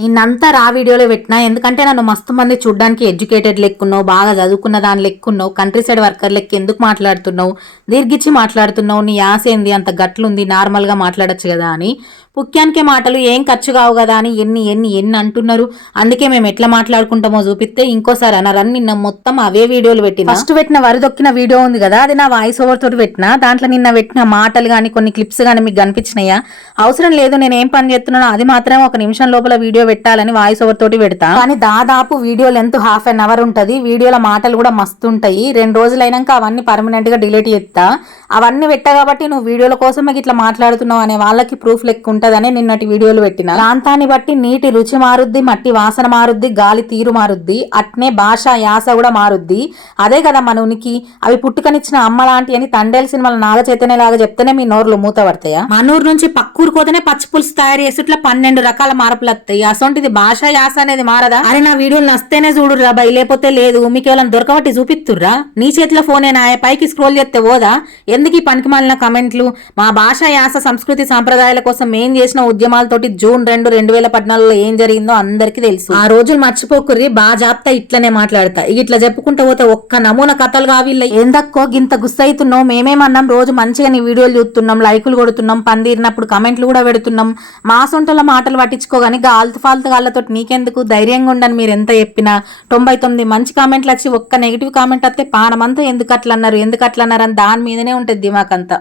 నిన్నంతా రా వీడియోలో పెట్టినా ఎందుకంటే నన్ను మస్తు మంది చూడ్డానికి ఎడ్యుకేటెడ్ లెక్కున్నావు, బాగా చదువుకున్న దాని లెక్కున్నావు, కంట్రీ సైడ్ వర్కర్ లెక్క ఎందుకు మాట్లాడుతున్నావు, దీర్ఘిచ్చి మాట్లాడుతున్నావు, నీ ఆశ ఏంది, అంత గట్లుంది, నార్మల్గా మాట్లాడచ్చు కదా అని. పుక్యానికే మాటలు ఏం ఖర్చు కావు కదా అని ఎన్ని ఎన్ని ఎన్ని అంటున్నారు. అందుకే మేము ఎట్లా మాట్లాడుకుంటామో చూపిస్తే ఇంకోసారి అనరని నిన్న మొత్తం అవే వీడియోలు పెట్టిన. ఫస్ట్ పెట్టిన వరిదొక్కిన వీడియో ఉంది కదా, అది నా వాయిస్ ఓవర్ తోటి పెట్టిన. దాంట్లో నిన్న పెట్టిన మాటలు కానీ కొన్ని క్లిప్స్ కానీ మీకు కనిపించినాయా? అవసరం లేదు, నేను ఏం పని చేస్తున్నానో అది మాత్రమే ఒక నిమిషం లోపల వీడియో పెట్టాలని వాయిస్ ఓవర్ తోటి పెడతా. కానీ దాదాపు వీడియో లెంత్ ½ an hour ఉంటది. వీడియోల మాటలు కూడా మస్తు ఉంటాయి. 2 రోజులైనాక అవన్నీ పర్మనెంట్ గా డిలీట్ చేస్తా. అవన్నీ పెట్టా కాబట్టి నువ్వు వీడియోల కోసమే ఇట్లా మాట్లాడుతున్నావు అనే వాళ్ళకి ప్రూఫ్ లెక్క ఉంటదని నిన్నటి వీడియోలు పెట్టిన. ప్రాంతాన్ని బట్టి నీటి రుచి మారుద్ది, మట్టి వాసన మారుద్ది, గాలి తీరు మారుద్ది, అట్నే భాష యాస కూడా మారుద్ది. అదే కదా మన ఉనికి. అవి పుట్టుకనిచ్చిన అమ్మ లాంటి అని తండేల సినిమాల నాగ చైతన్య లాగా చెప్తేనే మీ నోర్లు మూత పడతాయా? మనూరు నుంచి పక్కూరు కోతనే పచ్చి పులుసు తయారు చేసి ఇట్లా 12 రకాల మార్పులు వస్తాయి. అసొంటిది భాష యాస అనేది మారదా? అరే నా వీడియోలు నస్తేనే చూడుర్రా బై, లేకపోతే లేదు. మీకు ఎవరైనా దొరకబట్టి చూపిస్తుర్రా? నీ చేతిలో ఫోన్ అయినా పైకి స్క్రోల్ చేస్తే పోదా? ఎందుకు ఈ పనికి మాలిన కమెంట్లు? మా భాష యాస సంస్కృతి సాంప్రదాయాల కోసం ఏం చేసిన ఉద్యమాలతోటి జూన్ 2, 2014లో ఏం జరిగిందో అందరికీ తెలుసు. ఆ రోజులు మర్చిపోకుర్రి. బాజాప్తా ఇట్లనే మాట్లాడతా. ఇట్లా చెప్పుకుంటూ పోతే ఒక్క నమూనా కథలు కావిల్ల. ఏందక్కో గింత గుస్తయితున్నావు? మేమేమన్నాం? రోజు మంచిగా నీ వీడియోలు చూస్తున్నాం, లైకులు కొడుతున్నాం, పందిరినప్పుడు కమెంట్లు కూడా పెడుతున్నాం. మా సొంటల మాటలు పట్టించుకోగాని ఆల్తు ఫాల్తు వాళ్ళతో నీకెందుకు? ధైర్యంగా ఉండని మీరు ఎంత చెప్పినా. 99 మంచి కామెంట్లు వచ్చి ఒక్క నెగిటివ్ కామెంట్ వస్తే పానమంతా ఎందుకు అట్లన్నారు అని దాని మీదనే ఉంటుంది దిమాకంతా.